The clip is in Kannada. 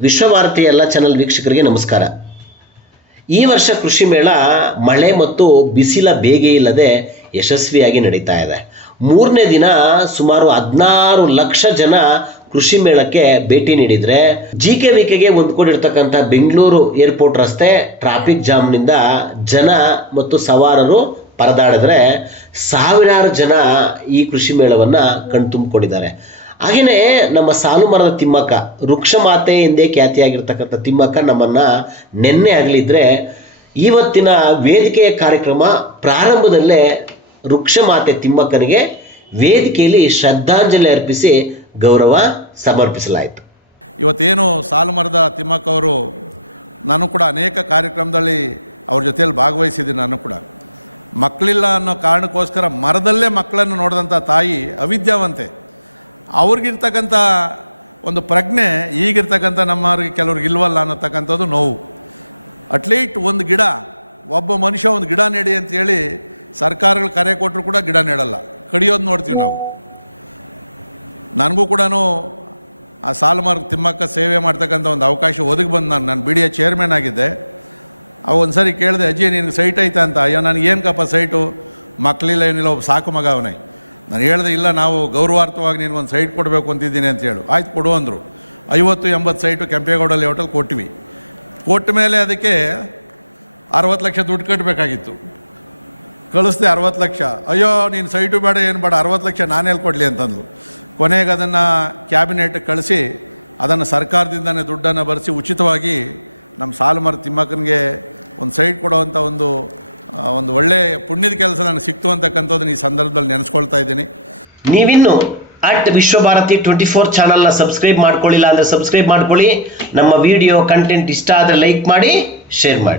ವಿಶ್ವಭಾರತಿ ಎಲ್ಲ ಚಾನೆಲ್ ವೀಕ್ಷಕರಿಗೆ ನಮಸ್ಕಾರ. ಈ ವರ್ಷ ಕೃಷಿ ಮೇಳ ಮಳೆ ಮತ್ತು ಬಿಸಿಲ ಬೇಗೆ ಇಲ್ಲದೆ ಯಶಸ್ವಿಯಾಗಿ ನಡೀತಾ ಇದೆ. ಮೂರನೇ ದಿನ ಸುಮಾರು ಹದಿನಾರು ಲಕ್ಷ ಜನ ಕೃಷಿ ಮೇಳಕ್ಕೆ ಭೇಟಿ ನೀಡಿದ್ರೆ ಜಿ ಕೆ ವಿಕೆಗೆ ಹೊಂದ್ಕೊಂಡಿರ್ತಕ್ಕಂಥ ಬೆಂಗಳೂರು ಏರ್ಪೋರ್ಟ್ ರಸ್ತೆ ಟ್ರಾಫಿಕ್ ಜಾಮ್ನಿಂದ ಜನ ಮತ್ತು ಸವಾರರು ಪರದಾಡಿದ್ರೆ ಸಾವಿರಾರು ಜನ ಈ ಕೃಷಿ ಮೇಳವನ್ನು ಕಣ್ತುಂಬಿಕೊಂಡಿದ್ದಾರೆ. ಹಾಗೆಯೇ ನಮ್ಮ ಸಾಲು ಮರದ ತಿಮ್ಮಕ್ಕ ವೃಕ್ಷ ಮಾತೆ ಎಂದೇ ಖ್ಯಾತಿಯಾಗಿರ್ತಕ್ಕಂಥ ತಿಮ್ಮಕ್ಕ ನಮ್ಮನ್ನ ನೆನ್ನೆ ಆಗಲಿದ್ರೆ ಇವತ್ತಿನ ವೇದಿಕೆಯ ಕಾರ್ಯಕ್ರಮ ಪ್ರಾರಂಭದಲ್ಲೇ ವೃಕ್ಷ ಮಾತೆ ತಿಮ್ಮಕ್ಕನಿಗೆ ವೇದಿಕೆಯಲ್ಲಿ ಶ್ರದ್ಧಾಂಜಲಿ ಅರ್ಪಿಸಿ ಗೌರವ ಸಮರ್ಪಿಸಲಾಯಿತು. ಇವತ್ತೇನು ಸಾಲು ಮರದ ತಿಮ್ಮಕ್ಕ ಅವರು ನಾನು ಕೂಡ ಅನೇಕ ಕಾರ್ಯಕ್ರಮದಲ್ಲಿ ಅವ್ರ ಜೊತೆಯಲ್ಲಿ ಭಾಗವಹಿಸಿದ್ದೀನಿ ನಾನು ಕೂಡ. ಮಕ್ಕಳಿಲ್ಲ ಅನ್ನೋ ಕಾರಣಕ್ಕೋಸ್ಕರ ಮರದಲ್ಲೇ ಮಕ್ಕಳನ್ನು ನೋಡಿದಂಥ ತಾಯಿ ಅವಿದ್ಯಾವಂತೆ. ಅವ್ರಿಗಿರ್ತಕ್ಕಂಥ ಒಂದು ಪ್ರಜ್ಞೆ, ಈಗಿರ್ತಕ್ಕಂಥ ನಮ್ಮವ್ರಿಗೆ ಕೆಲವ್ರಿಗೆ ಇಲ್ವಲ್ಲ ಅನ್ನತಕ್ಕಂಥದ್ದು ನೋವು. ಅಟ್ಲೀಸ್ಟ್ ಒಂದು ಗಿಡ, ಒಬ್ಬ ಮನುಷ್ಯ ಒಂದು ಗಿಡ ನೆಡಿ ಅಂತೇಳಿ ಸರ್ಕಾರಗಳು ಕರೆ ಕೊಟ್ಟರು ಕೂಡ ಗಿಡ ನೆಡಲ್ಲ. ಕಡಿಯೋದು ನೋಡ್ತೀವಿ ನಾವು. ನನಗೂ ಕೂಡ ಆ ಸಾಲುಮಾರ್ಗ ತಿಮ್ಮಕ್ಕ ಸೇವೆ ಮಾಡ್ತಕ್ಕಂಥ ಒಂದು ಅವಕಾಶ ಒದಗಿ ಬಂದು ನಾನು. ನಾನು ಬಿ ಡಿ ಎ ಚೇರ್ಮನ್ ಆಗಿದ್ದೆ. ಒಂದು ಸರಿ ಕೇಳಿದೆ, ಅಜ್ಜಿ, ನಿನಗೆ ಸೈಟ್ ಐತಾ ಅಂತ. ಅಯ್ಯೋ, ನನಗೆ ಏನಕ್ಕಪ್ಪ ಸೈಟು? ಮಕ್ಕಳಿಲ್ಲ ಏನಿಲ್ಲ, ಒಬ್ಬ ಸಾಕು ಮಗ ಅವನೇ. ನಾನು ಹೇಳ್ದೆ, ಇಲ್ಲ, ನಾವು ಗೌರವಾರ್ಥವಾಗಿ ಒಂದು ಸೈಟ್ ಕೊಡಬೇಕು ಅಂತಿದ್ದೀನಿ ಅಂತ ಹೇಳು. ಆಯ್ತು, ಕೊಡು ಅಂದರು. ಐವತ್ತು, ಎಂಬತ್ತು ಸೈಟು ಕೆಂಪೇಗೌಡ ಲೇಔಟಲ್ಲಿ ಕೊಟ್ವಿ ಕೊಟ್ಟ ಮೇಲೆ ಅದಕ್ಕೆ ಅರವತ್ತು ಲಕ್ಷ ದುಡ್ಡು ಕಟ್ಟಬೇಕಾಗಿತ್ತು ಕಳಿಸ್ದೆ ಅರವತ್ತು ಲಕ್ಷ. ಅಯ್ಯೋ, ನೀನು ಸೈಟು ಬೇಡ, ಏನು ಬೇಡ, ಅರವತ್ತು ಲಕ್ಷ ನಾನೇ ಕೊಡಲಿ ಅಂತಂದ್ಲು. ಕೊನೆಗೆ ಅದನ್ನು ಕ್ಯಾಬಿನೆಟ್ ಕಳಿಸಿ, ಅದನ್ನು ಸರ್ಕಾರದಿಂದನೇ ದುಡ್ಡನ್ನು ಬರೆಸಿ, ಉಚಿತವಾಗಿ ನಮ್ಮ ಸಾಲುಮರ ತಿಮ್ಮಕ್ಕನಿಗೆ ಒಂದು ಸೈಟ್ ಕೊಡುವಂಥ ಒಂದು ಒಂದು ಒಳ್ಳೆ ಪುಣ್ಯದ ಕೆಲಸ ನನಗೆ ಸಿಕ್ತು ಅಂತಕ್ಕಂಥದ್ದನ್ನು ಈ ಸಂದರ್ಭದಲ್ಲಿ ನೆನೆಸ್ಕೊಳ್ತಾ ಇದ್ದೀನಿ. ನೀವಿನ್ನು ಅಟ್ ವಿಶ್ವಭಾರತಿ ಟ್ವೆಂಟಿ ಫೋರ್ ಚಾನಲ್ನ ಸಬ್ಸ್ಕ್ರೈಬ್ ಮಾಡ್ಕೊಳ್ಳಿಲ್ಲ ಅಂದ್ರೆ ಸಬ್ಸ್ಕ್ರೈಬ್ ಮಾಡ್ಕೊಳ್ಳಿ. ನಮ್ಮ ವಿಡಿಯೋ ಕಂಟೆಂಟ್ ಇಷ್ಟ ಆದರೆ ಲೈಕ್ ಮಾಡಿ ಶೇರ್ ಮಾಡಿ.